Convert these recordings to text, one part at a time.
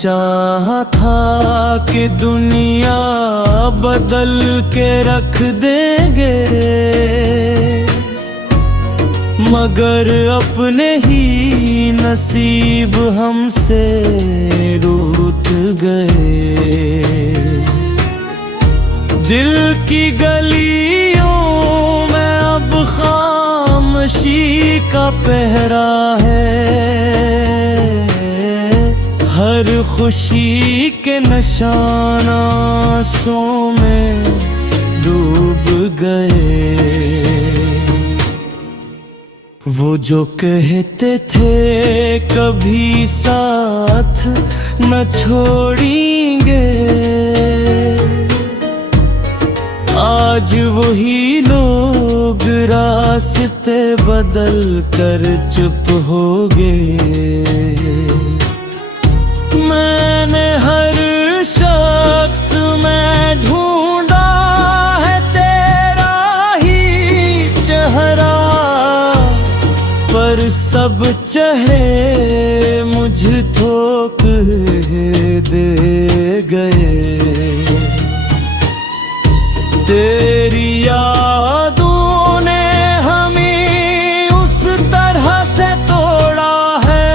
चाहा था कि दुनिया बदल के रख देंगे, मगर अपने ही नसीब हमसे रूठ गए। दिल की गलियों में अब खामोशी का पहरा है, हर खुशी के निशान आंसुओं में डूब गए। वो जो कहते थे कभी साथ न छोड़ेंगे, आज वही लोग रास्ते बदल कर चुप हो गए। मैंने हर शख्स में ढूंढा है तेरा ही चेहरा, पर सब चेहरे मुझ ठोक दे गए। तेरी यादों ने हमें उस तरह से तोड़ा है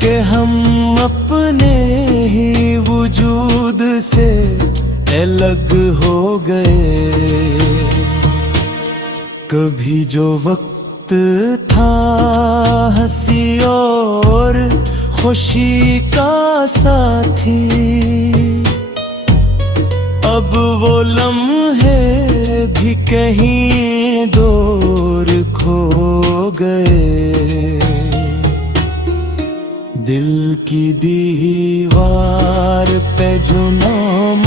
कि हम अपने ही वजूद से अलग हो गए। कभी जो वक्त था हंसी और खुशी का साथी, अब वो लम्हे भी कहीं दूर खो गए। दिल की दीवार पे जो नाम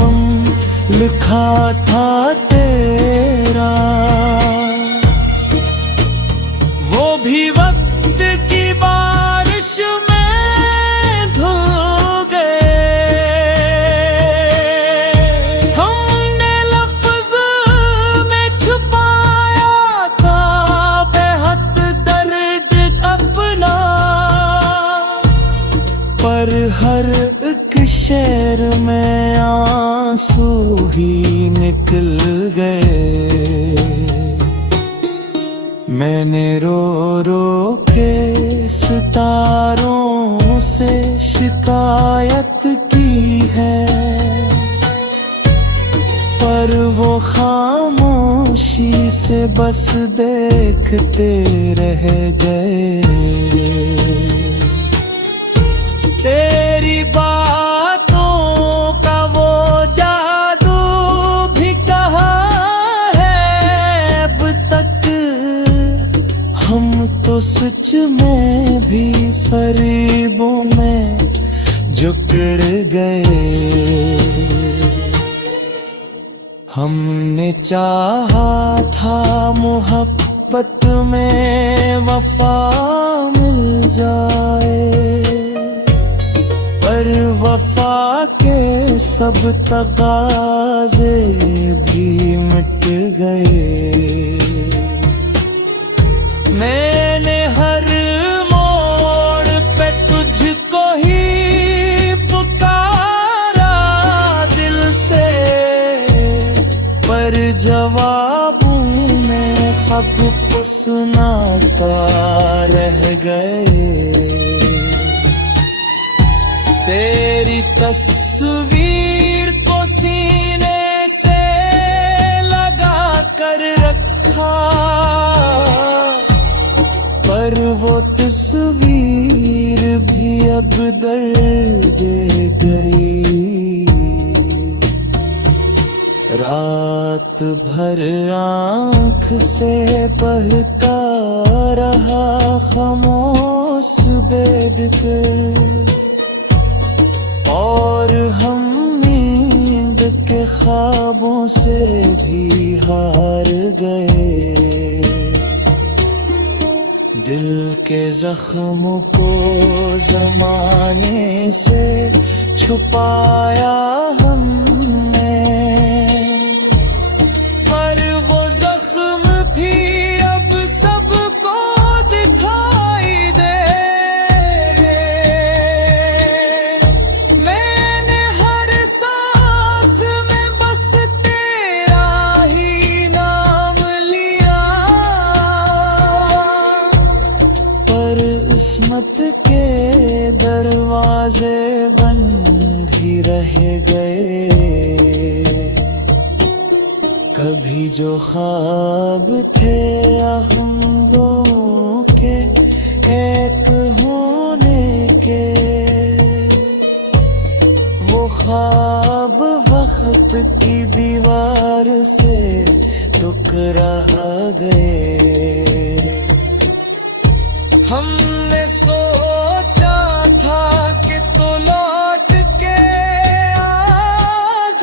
लिखा था तेरा, वो भी वक्त की बारिश में धुल गए। हमने लफ्ज में छुपाया था बेहद दर्द अपना, पर हर एक शेर में आंसू ही निकल गए। मैंने रो रो के सितारों से शिकायत की है, पर वो खामोशी से बस देखते रह गए। तेरी बातों का वो जादू भी कहाँ है अब तक, हम तो सच में भी फरेबों में जकड़ गए। हमने चाहा था मोहब्बत में वफा मिल जाए, पर वफा के सब तकाज़े भी मिट गए। मैंने हर मोड़ पे तुझको ही पुकारा दिल से, पर जवाबों में खब सुनाता रह गए। तेरी तस्वीर को सीने से लगा कर रखा, पर वो तस्वीर भी अब दर्द गई। रात भर आँख से बहका रहा खामोश बैठ कर, और हम नींद के ख्वाबों से भी हार गए। दिल के जख्म को ज़माने से छुपाया हमने, पर वो जख्म भी अब सबको दिखाई दे। किस्मत के दरवाजे बंद ही रह गए। कभी जो ख्वाब थे हम दोनों के एक होने के, वो ख्वाब वक्त की दीवार से टकरा गए। हमने सोचा था कि तू लौट के आ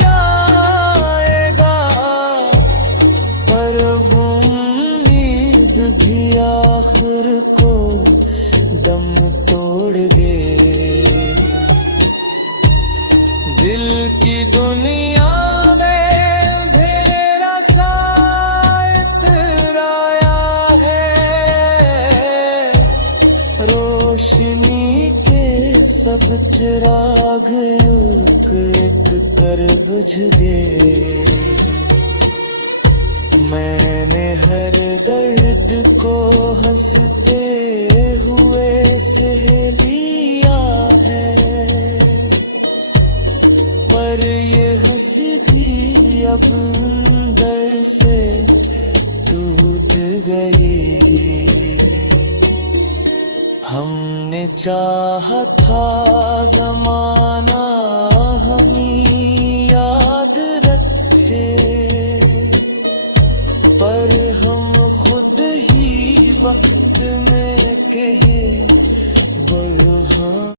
जाएगा, पर वो उम्मीद भी आखिर को दम तोड़ गए। दिल की दुनिया में अंधेरा सा इतराया है, रोशनी के सब चिराग एक एक कर बुझ गए। मैंने हर दर्द को हंसते हुए सह लिया है, पर ये हंसी भी अब अंदर से टूट गई। हमने चाहा था ज़माना हमें याद रखे, पर हम खुद ही वक्त में कहे